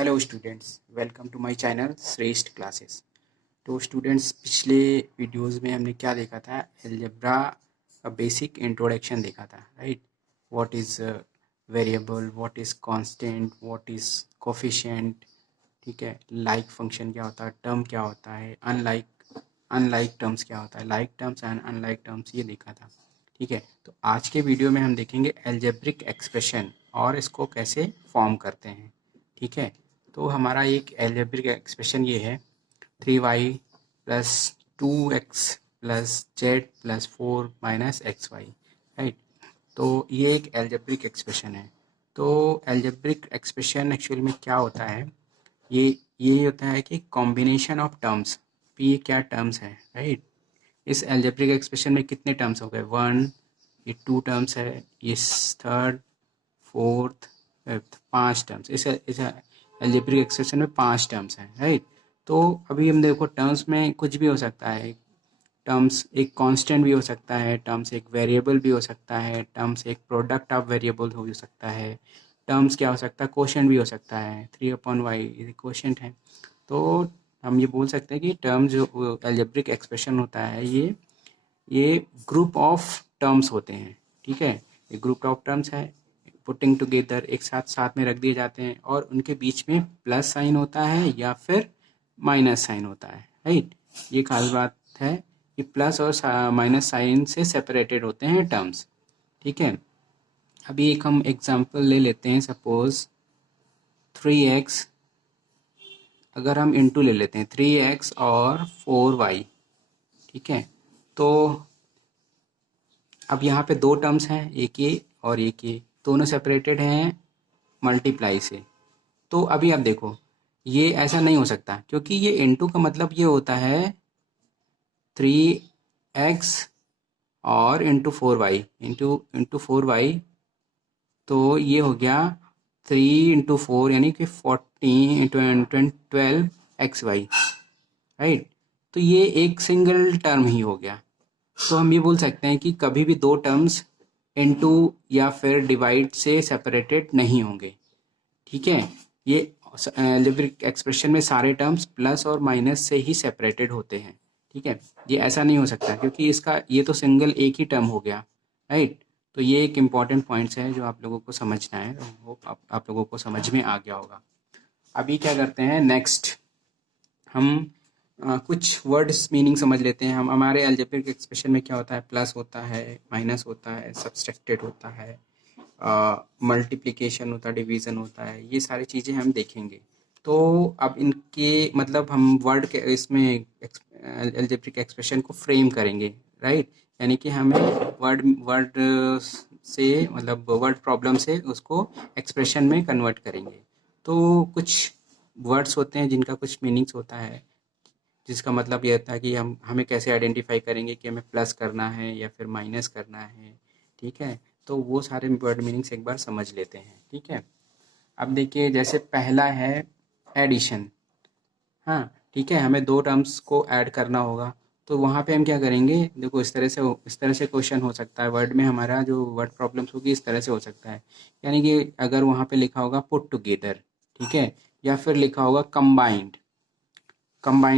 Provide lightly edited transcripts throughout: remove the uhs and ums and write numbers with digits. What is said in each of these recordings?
Hello students, welcome to my channel Shreshtha classes. तो students, पिछले videos में हमने क्या देखा था? अलजेब्रा का बेसिक इंट्रोडक्शन देखा था, right? What is variable, what is constant, what is coefficient, ठीक है? लाइक फंक्शन क्या होता है, टर्म क्या होता है, अनलाइक टर्म्स क्या होता है, like terms and unlike terms, ये देखा था, ठीक है? तो आज के वीडियो में हम देखेंगे अलजेब्रिक एक्सप्रेशन और इसको कैसे फॉर्म करते हैं, ठीक है? तो हमारा एक अलजेब्रिक एक्सप्रेशन ये है 3y plus 2x plus Z plus 4 - xy, right? तो ये एक अलजेब्रिक एक्सप्रेशन है। तो अलजेब्रिक एक्सप्रेशन एक्चुअल में क्या होता है? ये होता है कि कॉम्बिनेशन ऑफ टर्म्स। ये क्या टर्म्स है, राइट? इस अलजेब्रिक एक्सप्रेशन में कितने टर्म्स हो गए? 1, ये 2 टर्म्स है, ये थर्ड, फोर्थ, फिफ्थ, 5 टर्म्स। इस अलजेब्रिक एक्सप्रेशन में 5 टर्म्स हैं, राइट? तो अभी हम देखो, टर्म्स में कुछ भी हो सकता है। टर्म्स एक कांस्टेंट भी हो सकता है, टर्म्स एक वेरिएबल भी हो सकता है, टर्म्स एक प्रोडक्ट ऑफ वेरिएबल हो सकता है, टर्म्स क्या हो सकता है, क्वोशंट भी हो सकता है। 3/y ये क्वोशंट है। तो हम ये बोल सकते हैं कि टर्म जो अलजेब्रिक एक्सप्रेशन होता है, ये ग्रुप ऑफ टर्म्स होते हैं, ठीक है? ये ग्रुप ऑफ टर्म्स है, पुटिंग टुगेदर, एक साथ साथ में रख दिए जाते हैं और उनके बीच में प्लस साइन होता है या फिर माइनस साइन होता है, राइट? ये खास बात है कि प्लस और माइनस साइन से सेपरेटेड होते हैं टर्म्स, ठीक है? अभी एक हम एग्जांपल ले लेते हैं। सपोज 3x, अगर हम इनटू ले लेते हैं 3x और 4y, ठीक है? तो अब यहाँ पे दो टर्म्स हैं, एक ये और एक ये, दोनों सेपरेटेड हैं मल्टीप्लाई से। तो अभी आप देखो, ये ऐसा नहीं हो सकता क्योंकि ये इनटू का मतलब ये होता है 3x और इंटू 4y, इंटू 4y। तो ये हो गया 3 × 4 यानी कि 14 × 12xy, राइट? तो ये एक सिंगल टर्म ही हो गया। तो हम ये बोल सकते हैं कि कभी भी दो टर्म्स इनटू या फिर डिवाइड से सेपरेटेड नहीं होंगे, ठीक है? ये अलजेब्रिक एक्सप्रेशन में सारे टर्म्स प्लस और माइनस से ही सेपरेटेड होते हैं, ठीक है? ये ऐसा नहीं हो सकता क्योंकि इसका ये तो सिंगल एक ही टर्म हो गया, राइट? तो ये एक इम्पॉर्टेंट पॉइंट्स है जो आप लोगों को समझना है। वो आप लोगों को समझ में आ गया होगा। अभी क्या करते हैं, नेक्स्ट हम कुछ वर्ड्स मीनिंग समझ लेते हैं। हम हमारे अलजेब्रिक एक्सप्रेशन में क्या होता है, प्लस होता है, माइनस होता है, सब्सट्रैक्टेड होता है, मल्टीप्लिकेशन होता है, डिवीज़न होता है, ये सारी चीज़ें हम देखेंगे। तो अब इनके मतलब हम वर्ड के इसमें अलजेब्रिक एक्सप्रेशन को फ्रेम करेंगे, राइट? यानी कि हमें वर्ड वर्ड से मतलब वर्ड प्रॉब्लम से उसको एक्सप्रेशन में कन्वर्ट करेंगे। तो कुछ वर्ड्स होते हैं जिनका कुछ मीनिंग्स होता है, जिसका मतलब ये होता है कि हम हमें कैसे आइडेंटिफाई करेंगे कि हमें प्लस करना है या फिर माइनस करना है, ठीक है? तो वो सारे वर्ड मीनिंग्स एक बार समझ लेते हैं, ठीक है? अब देखिए, जैसे पहला है एडिशन। हाँ, ठीक है, हमें दो टर्म्स को ऐड करना होगा। तो वहाँ पे हम क्या करेंगे, देखो इस तरह से क्वेश्चन हो सकता है। वर्ड में हमारा जो वर्ड प्रॉब्लम्स होगी इस तरह से हो सकता है, यानी कि अगर वहाँ पे लिखा होगा पुट टुगेदर, ठीक है? या फिर लिखा होगा कंबाइंड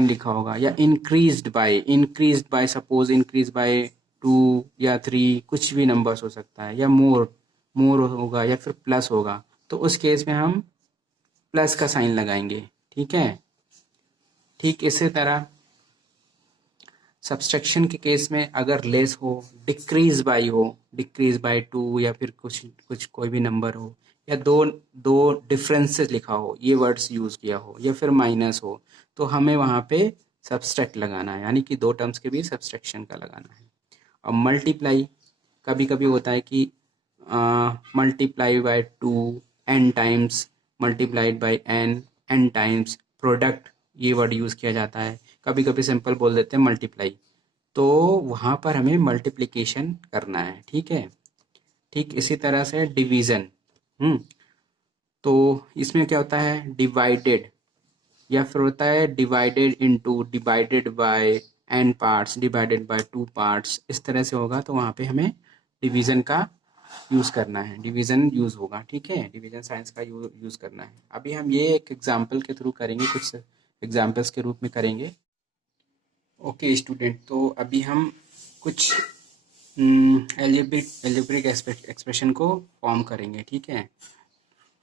लिखा होगा, या increased by suppose increase by 2 या 3, कुछ भी नंबर्स हो सकता है, या मोर होगा या फिर प्लस होगा। तो उस केस में हम प्लस का साइन लगाएंगे, ठीक है? ठीक इसी तरह सब्सट्रैक्शन के केस में अगर लेस हो, डिक्रीज बाय 2 या फिर कुछ कुछ कोई भी नंबर हो, या दो दो डिफरेंसेस लिखा हो, ये वर्ड्स यूज किया हो, या फिर माइनस हो, तो हमें वहाँ पे सब्सट्रैक्ट लगाना है, यानी कि दो टर्म्स के बीच सब्सट्रैक्शन का लगाना है। और मल्टीप्लाई कभी कभी होता है कि multiply by 2 N times, multiplied by N times, product, ये वर्ड यूज़ किया जाता है। कभी कभी सिंपल बोल देते हैं मल्टीप्लाई, तो वहाँ पर हमें मल्टीप्लिकेशन करना है, ठीक है? ठीक इसी तरह से डिवीज़न, तो इसमें क्या होता है, डिवाइडेड, या फिर होता है divided into, divided by N parts, divided by 2 parts, इस तरह से होगा। तो वहाँ पे हमें डिवीज़न का यूज़ करना है, डिवीज़न यूज़ होगा, ठीक है, डिवीज़न साइंस का यूज़ करना है। अभी हम ये एक एग्जाम्पल के थ्रू करेंगे, कुछ एग्जाम्पल्स के रूप में करेंगे। ओके स्टूडेंट, तो अभी हम कुछ एल्जेब्रिक एक्सप्रेशन को फॉर्म करेंगे, ठीक है,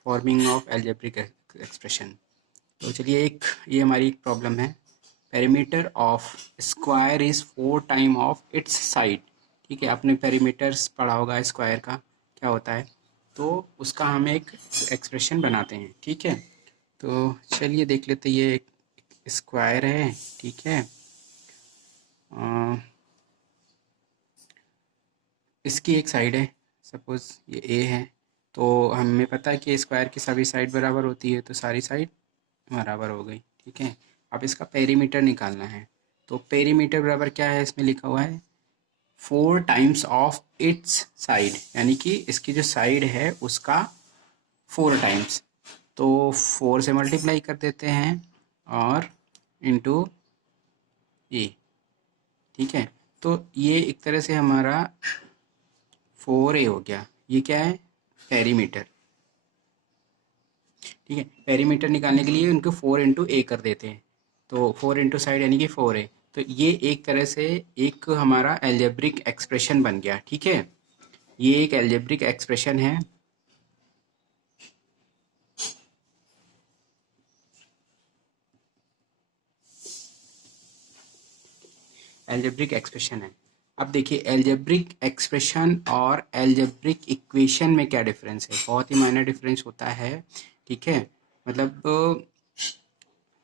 फॉर्मिंग ऑफ एल्जेब्रिक एक्सप्रेशन। तो चलिए, एक ये हमारी एक प्रॉब्लम है, perimeter of square is 4 time of its side, ठीक है, आपने पेरीमीटर्स पढ़ा होगा स्क्वायर का क्या होता है, तो उसका हम एक एक्सप्रेशन बनाते हैं, ठीक है। तो चलिए देख लेते, ये एक स्क्वायर है, ठीक है, इसकी एक साइड है, सपोज ये ए है, तो हमें पता है कि स्क्वायर की सभी साइड बराबर होती है, तो सारी साइड बराबर हो गई, ठीक है। अब इसका पेरीमीटर निकालना है, तो पेरीमीटर बराबर क्या है, इसमें लिखा हुआ है 4 टाइम्स ऑफ इट्स साइड, यानी कि इसकी जो साइड है उसका 4 टाइम्स, तो 4 से मल्टीप्लाई कर देते हैं और इंटू ए, ठीक है। तो ये एक तरह से हमारा 4a हो गया, ये क्या है, पेरीमीटर, ठीक है। पेरीमीटर निकालने के लिए उनको 4 इंटू ए कर देते हैं, तो 4 इंटू साइड यानी कि 4a, तो ये एक तरह से एक हमारा एल्जेब्रिक एक्सप्रेशन बन गया, ठीक है, ये एक एल्जेब्रिक एक्सप्रेशन है, एल्जेब्रिक एक्सप्रेशन है। अब देखिए, एल्जेब्रिक एक्सप्रेशन और एल्जेब्रिक इक्वेशन में क्या डिफरेंस है, बहुत ही माइनर डिफरेंस होता है, ठीक है, मतलब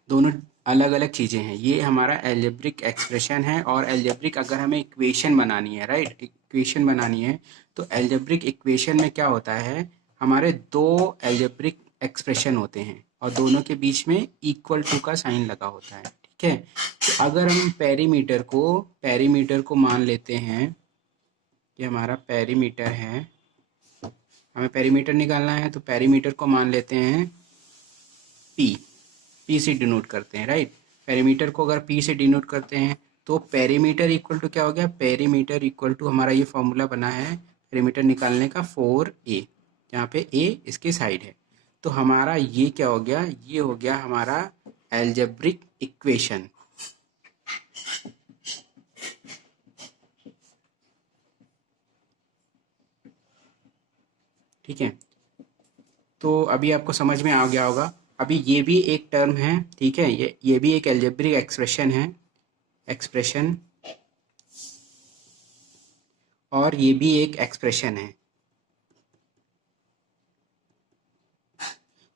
दोनों अलग अलग चीज़ें हैं। ये हमारा एल्जेब्रिक एक्सप्रेशन है, और एल्जेब्रिक अगर हमें इक्वेशन बनानी है, राइट, इक्वेशन बनानी है, तो एल्जेब्रिक इक्वेशन में क्या होता है, हमारे दो एल्जेब्रिक एक्सप्रेशन होते हैं और दोनों के बीच में इक्वल टू का साइन लगा होता है, ठीक है। तो अगर हम पेरीमीटर को मान लेते हैं, ये हमारा पेरीमीटर है, हमें पेरीमीटर निकालना है, तो पेरीमीटर को मान लेते हैं पी से डिनोट करते हैं, राइट। पेरीमीटर को अगर पी से डिनोट करते हैं, तो पेरीमीटर इक्वल टू क्या हो गया, पेरीमीटर इक्वल टू हमारा ये फॉर्मूला बना है पेरीमीटर निकालने का 4a, जहाँ पे a इसकी साइड है, तो हमारा ये क्या हो गया, ये हो गया हमारा एल्जेब्रिक इक्वेशन, ठीक है। तो अभी आपको समझ में आ गया होगा। अभी ये भी एक टर्म है, ठीक है, ये भी एक एल्जेब्रिक एक्सप्रेशन है, एक्सप्रेशन, और ये भी एक एक्सप्रेशन है,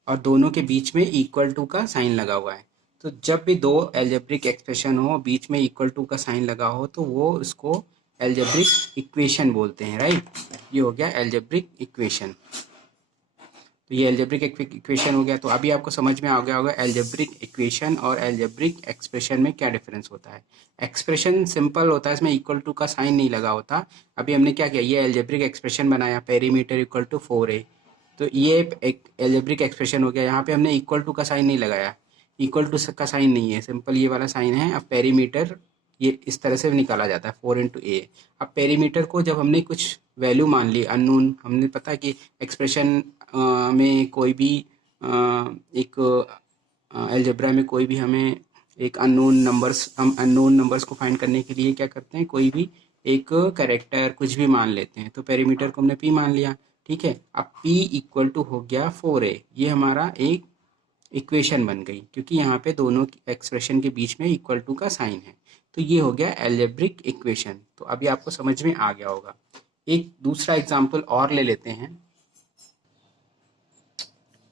और दोनों के बीच में इक्वल टू का साइन लगा हुआ है। तो जब भी दो एल्जेब्रिक एक्सप्रेशन हो, बीच में इक्वल टू का साइन लगा हो, तो वो इसको एल्जेब्रिक इक्वेशन बोलते हैं, राइट। ये हो गया एल्जेब्रिक इक्वेशन, तो ये एल्जेब्रिक इक्वेशन हो गया। तो अभी आपको समझ में आ गया होगा एल्जेब्रिक इक्वेशन और एल्जेब्रिक एक्सप्रेशन में क्या डिफरेंस होता है। एक्सप्रेशन सिंपल होता है, इसमें इक्वल टू का साइन नहीं लगा होता। अभी हमने क्या किया, ये एल्जेब्रिक एक्सप्रेशन बनाया, पेरीमीटर इक्वल टू 4a, तो ये एक एल्जेब्रिक एक्सप्रेशन हो गया। यहाँ पे हमने इक्वल टू का साइन नहीं लगाया, इक्वल टू का साइन नहीं है, सिंपल ये वाला साइन है। अब पेरीमीटर ये इस तरह से निकाला जाता है 4 इंटू ए। अब पेरीमीटर को जब हमने कुछ वैल्यू मान ली अननोन, हमने पता कि एक्सप्रेशन में कोई भी एक अलजेब्रा में कोई भी हमें एक हम अननोन नंबर्स को फाइंड करने के लिए क्या करते हैं, कोई भी एक कैरेक्टर कुछ भी मान लेते हैं, तो पेरीमीटर को हमने पी मान लिया, ठीक है। अब p इक्वल टू हो गया 4a, ये हमारा एक इक्वेशन बन गई, क्योंकि यहाँ पे दोनों एक्सप्रेशन के बीच में इक्वल टू का साइन है, तो ये हो गया एल्जेब्रिक इक्वेशन। तो अभी आपको समझ में आ गया होगा। एक दूसरा एग्जाम्पल और ले लेते हैं।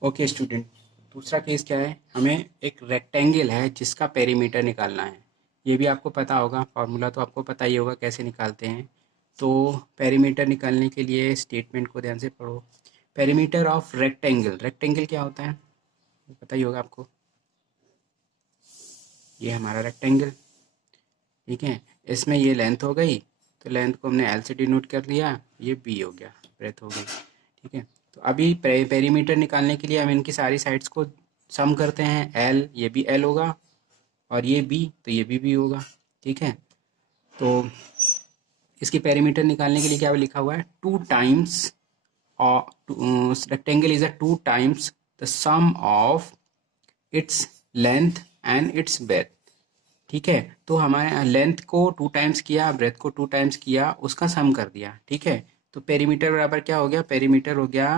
ओके स्टूडेंट, दूसरा केस क्या है, हमें एक रेक्टेंगल है जिसका पेरीमीटर निकालना है। ये भी आपको पता होगा, फार्मूला तो आपको पता ही होगा कैसे निकालते हैं। तो पेरीमीटर निकालने के लिए स्टेटमेंट को ध्यान से पढ़ो। पेरीमीटर ऑफ रेक्टेंगल, रेक्टेंगल क्या होता है पता ही होगा आपको, ये हमारा रेक्टेंगल, ठीक है, इसमें ये लेंथ हो गई, तो लेंथ को हमने एल से डिनोट कर लिया, ये बी हो गया, ब्रेथ हो गई, ठीक है। तो अभी पेरीमीटर निकालने के लिए हम इनकी सारी साइड्स को सम करते हैं, एल, ये भी एल होगा, और ये बी, तो ये भी होगा, ठीक है। तो इसकी पेरीमीटर निकालने के लिए क्या लिखा हुआ है, 2 times rectangle is a 2 times the sum of its length and its breadth. ठीक है, तो हमारे लेंथ को 2 टाइम्स किया, ब्रेथ को 2 टाइम्स किया, उसका सम कर दिया। ठीक है, तो पेरीमीटर बराबर क्या हो गया, पेरीमीटर हो गया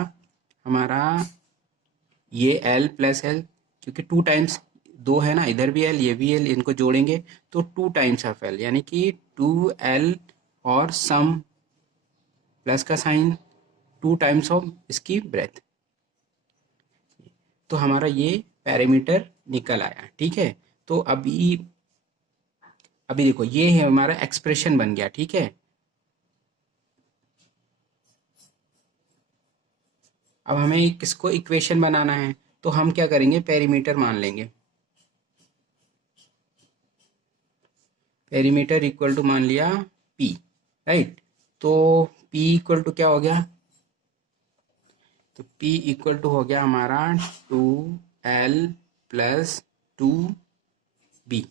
हमारा ये एल प्लस एल, क्योंकि 2 टाइम्स 2 है ना, इधर भी एल ये भी एल, इनको जोड़ेंगे तो 2 टाइम्स ऑफ एल, यानी कि 2 एल और सम प्लस का साइन 2 टाइम्स ऑफ इसकी ब्रेथ, तो हमारा ये पेरीमीटर निकल आया। ठीक है, तो अभी देखो ये है हमारा एक्सप्रेशन बन गया। ठीक है, अब हमें किसको इक्वेशन बनाना है, तो हम क्या करेंगे, पेरीमीटर मान लेंगे। पेरीमीटर इक्वल टू मान लिया पी, राइट। तो पी इक्वल टू क्या हो गया, तो P इक्वल टू हो गया हमारा 2L प्लस 2B,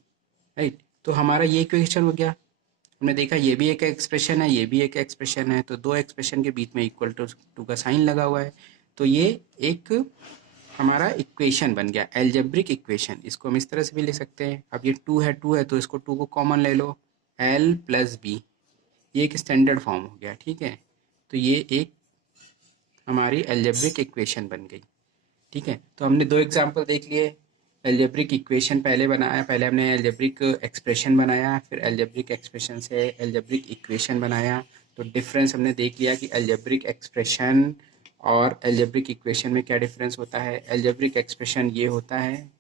राइट। तो हमारा ये इक्वेशन हो गया। हमने देखा ये भी एक एक्सप्रेशन है, ये भी एक एक्सप्रेशन है, तो दो एक्सप्रेशन के बीच में इक्वल टू का साइन लगा हुआ है, तो ये एक हमारा इक्वेशन बन गया, एल्जेब्रिक इक्वेशन। इसको हम इस तरह से भी लिख सकते हैं। अब ये 2 है तो इसको 2 को कॉमन ले लो, L प्लस बी, ये एक स्टैंडर्ड फॉर्म हो गया। ठीक है, तो ये एक हमारी एल्जेब्रिक इक्वेशन बन गई। ठीक है, तो हमने 2 एग्जाम्पल देख लिए। एल्जेब्रिक इक्वेशन पहले बनाया, पहले हमने एल्जेब्रिक एक्सप्रेशन बनाया, फिर एल्जेब्रिक एक्सप्रेशन से एल्जेब्रिक इक्वेशन बनाया। तो डिफरेंस हमने देख लिया कि एल्जेब्रिक एक्सप्रेशन और एल्जेब्रिक इक्वेशन में क्या डिफरेंस होता है। एल्जेब्रिक एक्सप्रेशन ये होता है,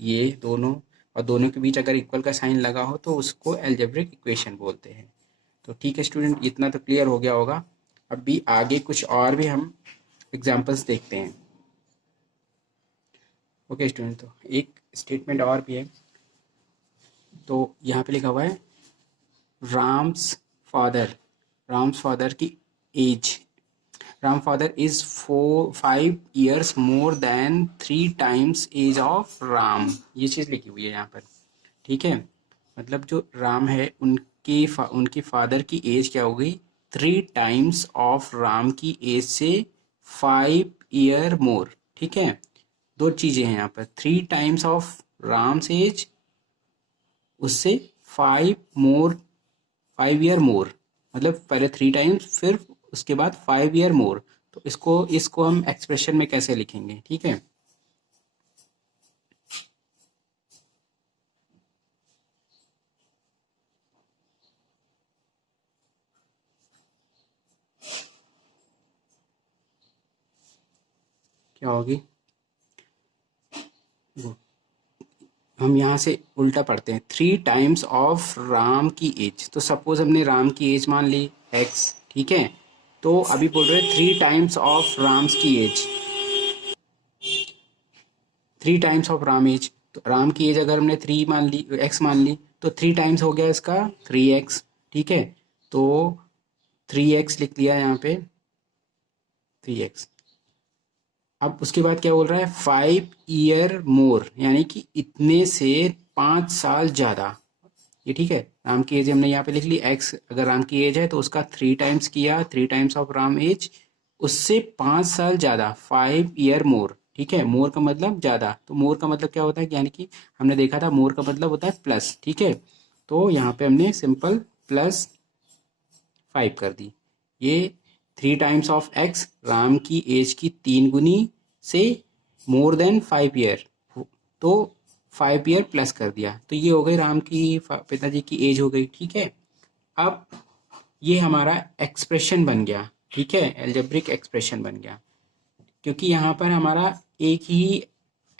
ये दोनों, और दोनों के बीच अगर इक्वल का साइन लगा हो तो उसको एल्जेब्रिक इक्वेशन बोलते हैं। तो ठीक है स्टूडेंट, इतना तो क्लियर हो गया होगा। अभी आगे कुछ और भी हम एग्जाम्पल्स देखते हैं। ओके स्टूडेंट, तो एक स्टेटमेंट और भी है, तो यहाँ पे लिखा हुआ है राम्स फादर की age, Ram father is 5 years more than 3 times age of Ram, ये चीज़ लिखी हुई है यहाँ पर। ठीक है, मतलब जो राम है उनकी फादर की एज क्या हो गई, 3 times ऑफ राम की एज से 5 year मोर। ठीक है, दो चीजें हैं यहाँ पर, 3 times ऑफ राम्स एज, उससे 5 year मोर, मतलब पहले 3 times फिर उसके बाद 5 year मोर। तो इसको हम एक्सप्रेशन में कैसे लिखेंगे। ठीक है, क्या होगी, हम यहाँ से उल्टा पढ़ते हैं, 3 times ऑफ राम की एज। तो सपोज हमने राम की एज मान ली x, ठीक है, तो अभी बोल रहे 3 times ऑफ राम्स की age, 3 times of Ram age. तो राम की एज अगर हमने 3 मान ली, x मान ली, तो 3 times हो गया इसका 3x। ठीक है, तो 3x लिख लिया यहाँ पे, 3x। अब उसके बाद क्या बोल रहा है, 5 year मोर, यानी कि इतने से 5 साल ज़्यादा। ये ठीक है, राम की एज हमने यहाँ पे लिख ली x, अगर राम की एज है तो उसका 3 times किया, 3 times ऑफ राम एज, उससे 5 साल ज़्यादा, 5 year मोर। ठीक है, मोर का मतलब ज़्यादा, तो मोर का मतलब क्या होता है, यानी कि हमने देखा था मोर का मतलब होता है प्लस। ठीक है, तो यहाँ पे हमने सिंपल +5 कर दी। ये 3 times ऑफ x, राम की एज की 3 गुनी से मोर देन 5 year, तो 5 year प्लस कर दिया, तो ये हो गई राम की पिताजी की एज हो गई। ठीक है, अब ये हमारा एक्सप्रेशन बन गया। ठीक है, एल्जेब्रिक एक्सप्रेशन बन गया, क्योंकि यहाँ पर हमारा एक ही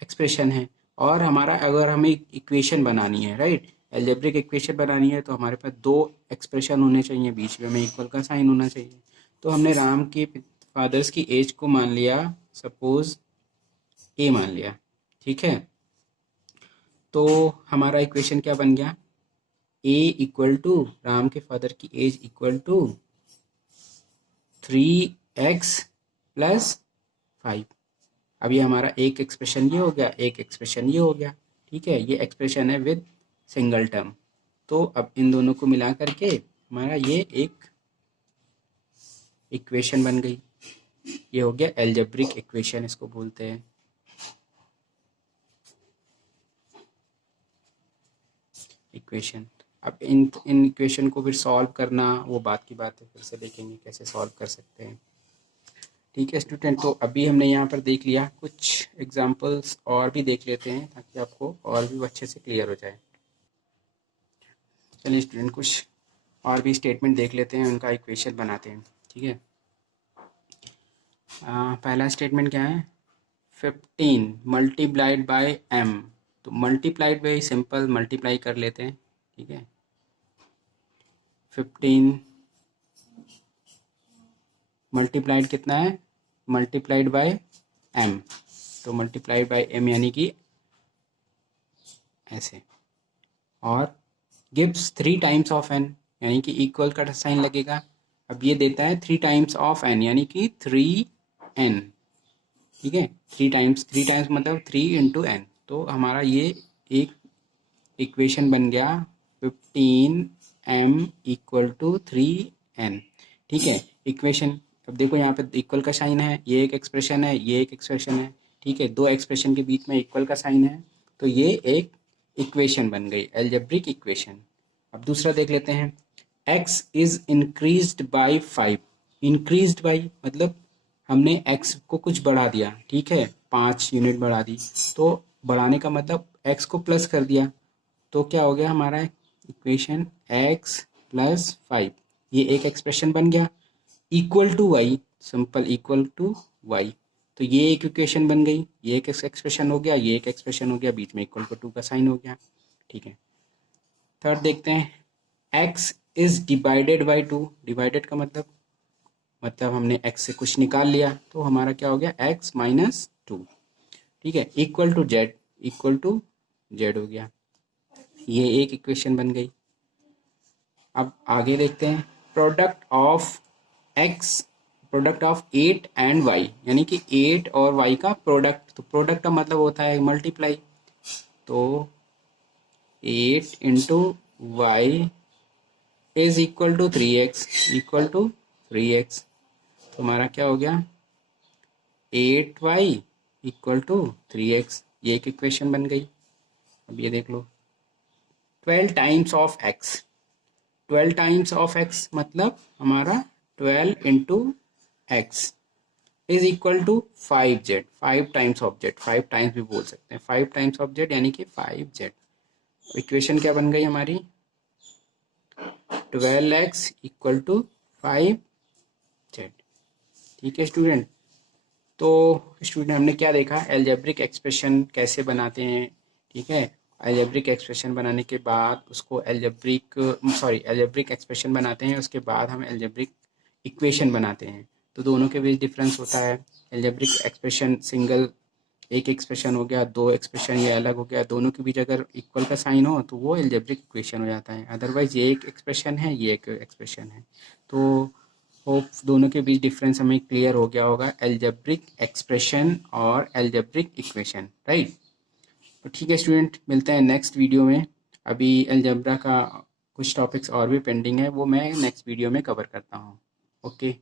एक्सप्रेशन है, और हमारा अगर हमें इक्वेशन बनानी है, राइट, एल्जेब्रिक इक्वेशन बनानी है, तो हमारे पास 2 एक्सप्रेशन होने चाहिए, बीच में हमें इक्वल का साइन होना चाहिए। तो हमने राम के फादर्स की एज को मान लिया, सपोज ए मान लिया। ठीक है, तो हमारा इक्वेशन क्या बन गया, ए इक्वल टू राम के फादर की as equal to 3x plus 5। अब ये हमारा एक एक्सप्रेशन ये हो गया, एक एक्सप्रेशन ये हो गया। ठीक है, ये एक्सप्रेशन है विद सिंगल टर्म। तो अब इन दोनों को मिला करके हमारा ये एक इक्वेशन बन गई। ये हो गया एल्जेब्रिक इक्वेशन, इसको बोलते हैं। इक्वेशन। अब इन इक्वेशन को फिर सॉल्व करना वो बात की बात है, फिर से देखेंगे कैसे सॉल्व कर सकते हैं। ठीक है स्टूडेंट, तो अभी हमने यहाँ पर देख लिया, कुछ एग्जांपल्स और भी देख लेते हैं ताकि आपको और भी अच्छे से क्लियर हो जाए। चलिए स्टूडेंट, कुछ और भी स्टेटमेंट देख लेते हैं, उनका इक्वेशन बनाते हैं। ठीक है, पहला स्टेटमेंट क्या है, 15 मल्टीप्लाइड बाय m। तो मल्टीप्लाइड बाय सिंपल मल्टीप्लाई कर लेते हैं। ठीक है, 15 मल्टीप्लाइड कितना है, मल्टीप्लाइड बाय m, तो मल्टीप्लाइड बाय m यानी कि ऐसे, और गिव्स 3 टाइम्स ऑफ n, यानी कि इक्वल का साइन लगेगा। अब ये देता है 3 टाइम्स ऑफ n यानी कि 3n। ठीक है, 3 टाइम्स मतलब 3 इंटू n, तो हमारा ये एक इक्वेशन बन गया 15m इक्वल टू 3n। ठीक है, इक्वेशन, अब देखो यहाँ पे इक्वल का साइन है, ये एक एक्सप्रेशन है, ये एक एक्सप्रेशन है। ठीक है, दो एक्सप्रेशन के बीच में इक्वल का साइन है, तो ये एक इक्वेशन बन गई, एल्जेब्रिक इक्वेशन। अब दूसरा देख लेते हैं, x is increased by 5। Increased by मतलब हमने x को कुछ बढ़ा दिया। ठीक है, 5 यूनिट बढ़ा दी, तो बढ़ाने का मतलब x को प्लस कर दिया, तो क्या हो गया हमारा इक्वेशन x प्लस 5, ये एक एक्सप्रेशन बन गया। Equal to y, simple equal to y, तो ये एक इक्वेशन बन गई, ये एक एक्सप्रेशन हो गया, ये एक एक्सप्रेशन हो गया, बीच में इक्वल टू का साइन हो गया। ठीक है, थर्ड देखते हैं, x is divided by 2। Divided का मतलब हमने x से कुछ निकाल लिया, तो हमारा क्या हो गया, x माइनस 2। ठीक है, equal to z, equal to z हो गया, ये एक इक्वेशन बन गई। अब आगे देखते हैं, product of x, product of 8 and y, यानी कि 8 और y का प्रोडक्ट, तो प्रोडक्ट का मतलब होता है मल्टीप्लाई, तो 8 into Y is equal to 3x, equal to 3x, तो हमारा क्या हो गया, 8y इक्वल टू 3x, ये एक इक्वेशन बन गई। अब ये देख लो, 12 times of x, 12 times of x मतलब हमारा 12 into X is equal to 5z, 5 times of z, 5 times भी बोल सकते हैं, 5 टाइम्स ऑफ z यानी कि 5z। इक्वेशन क्या बन गई हमारी, 12x इक्वल टू 5z। ठीक है स्टूडेंट, तो स्टूडेंट हमने क्या देखा, एल्जेब्रिक एक्सप्रेशन कैसे बनाते हैं। ठीक है, एल्जेब्रिक एक्सप्रेशन बनाने के बाद उसको एल्जेब्रिक एक्सप्रेशन बनाते हैं, उसके बाद हम एल्जेब्रिक इक्वेशन बनाते हैं, तो दोनों के बीच डिफरेंस होता है। एल्जेब्रिक एक्सप्रेशन सिंगल, एक एक्सप्रेशन हो गया, दो एक्सप्रेशन ये अलग हो गया, दोनों के बीच अगर इक्वल का साइन हो तो वो एल्जेब्रिक इक्वेशन हो जाता है। अदरवाइज ये एक एक्सप्रेशन है, ये एक एक्सप्रेशन है, तो होप दोनों के बीच डिफरेंस हमें क्लियर हो गया होगा, एल्जेब्रिक एक्सप्रेशन और एल्जेब्रिक इक्वेशन, राइट। तो ठीक है स्टूडेंट, मिलते हैं नेक्स्ट वीडियो में। अभी एल्जेब्रा का कुछ टॉपिक्स और भी पेंडिंग है, वो मैं नेक्स्ट वीडियो में कवर करता हूँ। ओके।